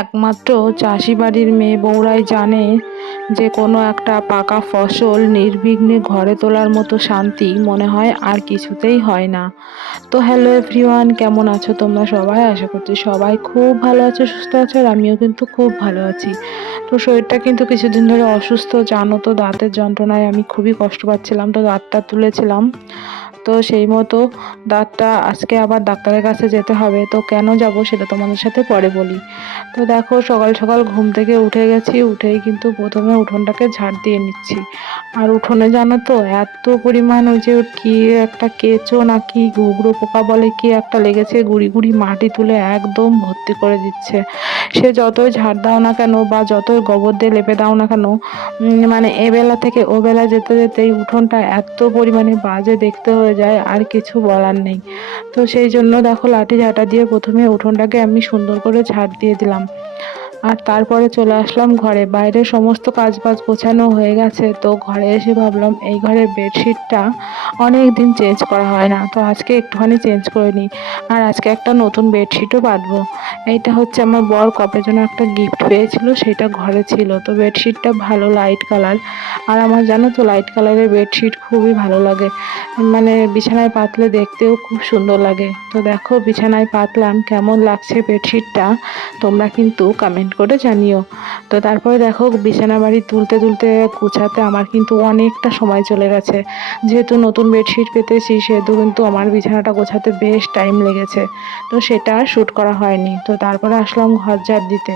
একমাত্র চাষি বাড়ির মেয়ে বউরাই জানে যে কোনো একটা পাকা ফসল নির্বিঘ্নে ঘরে তোলার মতো শান্তি মনে হয় আর কিছুতেই হয় না। তো হ্যালো এভরিওয়ান, কেমন আছো তোমরা সবাই? আশা করছি সবাই খুব ভালো আছো, সুস্থ আছো, আর আমিও কিন্তু খুব ভালো আছি। তো শরীরটা কিন্তু কিছুদিন ধরে অসুস্থ, জানো তো, দাঁতের যন্ত্রণায় আমি খুবই কষ্ট পাচ্ছিলাম, তো দাঁতটা তুলেছিলাম। তো সেই মতো দাঁতটা আজকে আবার ডাক্তারের কাছে যেতে হবে। তো কেন যাব সেটা তোমাদের সাথে পরে বলি। তো দেখো, সকাল সকাল ঘুম থেকে উঠে গেছি, উঠেই কিন্তু প্রথমে উঠোনটাকে ঝাড় দিয়ে নিচ্ছি। আর উঠোনে জানো তো এত পরিমাণ ওই যে কি একটা কেঁচো নাকি ঘুঘরো পোকা বলে কি একটা লেগেছে, গুড়ি গুড়ি মাটি তুলে একদম ভর্তি করে দিচ্ছে। সে যতই ঝাড় দাও না কেন বা যতই গোবর দিয়ে লেপে দাও না কেন, মানে এবেলা থেকে ও বেলা যেতে যেতেই উঠোনটা এত পরিমাণে বাজে দেখতে হয়ে যায়, আর কিছু বলার নেই। তো সেই জন্য দেখো, লাঠি ঝাঁটা দিয়ে প্রথমে উঠোনটাকে আমি সুন্দর করে ঝাড় দিয়ে দিলাম। আর তারপরে চলে আসলাম ঘরে। বাইরে সমস্ত কাজ বাজ গোছানো হয়ে গেছে, তো ঘরে এসে ভাবলাম এই ঘরের বেডশিটটা অনেক দিন চেঞ্জ করা হয় না, তো আজকে একটুখানি চেঞ্জ করে নিই। আর আজকে একটা নতুন বেডশিটও পাতবো। এইটা হচ্ছে আমার বর কবে যেন একটা গিফট পেয়েছিল, সেটা ঘরে ছিল। তো বেডশিটটা ভালো লাইট কালার, আর আমার জানো তো লাইট কালারের বেডশিট খুবই ভালো লাগে, মানে বিছানায় পাতলে দেখতেও খুব সুন্দর লাগে। তো দেখো বিছানায় পাতলাম, কেমন লাগছে বেডশিটটা তোমরা কিন্তু কমেন্ট করে জানিও। তো তারপরে দেখো, বিছানা বাড়ি তুলতে তুলতে গুছাতে আমার কিন্তু অনেকটা সময় চলে গেছে। যেহেতু নতুন বেডশিট পেতেছি, সেহেতু কিন্তু আমার বিছানাটা গোছাতে বেশ টাইম লেগেছে। তো সেটা আর শ্যুট করা হয়নি। তো তারপরে আসলাম ঘর ঝাড় দিতে।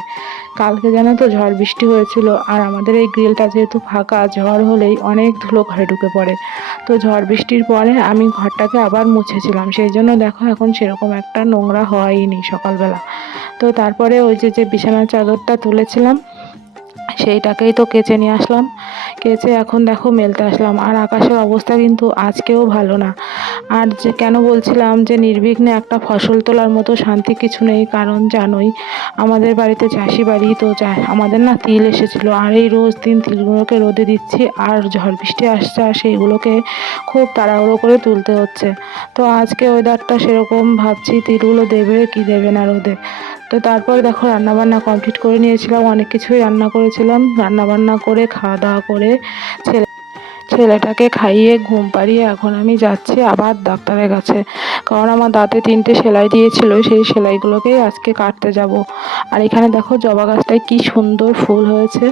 কালকে জানো তো ঝড় বৃষ্টি হয়েছিল, আর আমাদের এই গ্রিলটা যেহেতু ফাঁকা, ঝড় হলেই অনেক ধুলো ঘরে ঢুকে পড়ে। তো ঝড় বৃষ্টির পরে আমি ঘরটাকে আবার মুছেছিলাম, সেই জন্য দেখো এখন সেরকম একটা নোংরা হয়নি সকালবেলা। তো তারপরে ওই যে বিছানার চাদরটা তুলেছিলাম, সেইটাকেই তো কেচে নিয়ে আসলাম। কেচে এখন দেখো মেলতে আসলাম। আর আকাশের অবস্থা কিন্তু আজকেও ভালো না। আর যে কেন বলছিলাম যে নির্বিঘ্নে একটা ফসল তোলার মতো শান্তি কিছু নেই, কারণ জানোই আমাদের বাড়িতে চাষি বাড়ি, তো আমাদের না তিল এসেছিলো, আর এই রোজ দিন তিলগুলোকে রোদে দিচ্ছি, আর ঝড় বৃষ্টি আসছে, আর সেইগুলোকে খুব তাড়াহুড়ো করে তুলতে হচ্ছে। তো আজকে ওয়েদারটা সেরকম, ভাবছি তিলগুলো দেবে কি দেবে না রোদে। তো তারপর দেখো রান্নাবান্না কমপ্লিট করে নিয়েছিলাম, অনেক কিছুই রান্না করেছিলাম। রান্নাবান্না করে খাওয়া দাওয়া করে ছেলেটাকে খাইয়ে ঘুম পাড়িয়ে এখন আমি যাচ্ছি আবার ডাক্তারের কাছে, কারণ আমার দাঁতে 3টে সেলাই দিয়েছিল, সেই সেলাইগুলোকেই আজকে কাটতে যাব। আর এখানে দেখো জবা গাছটায় কি সুন্দর ফুল হয়েছে।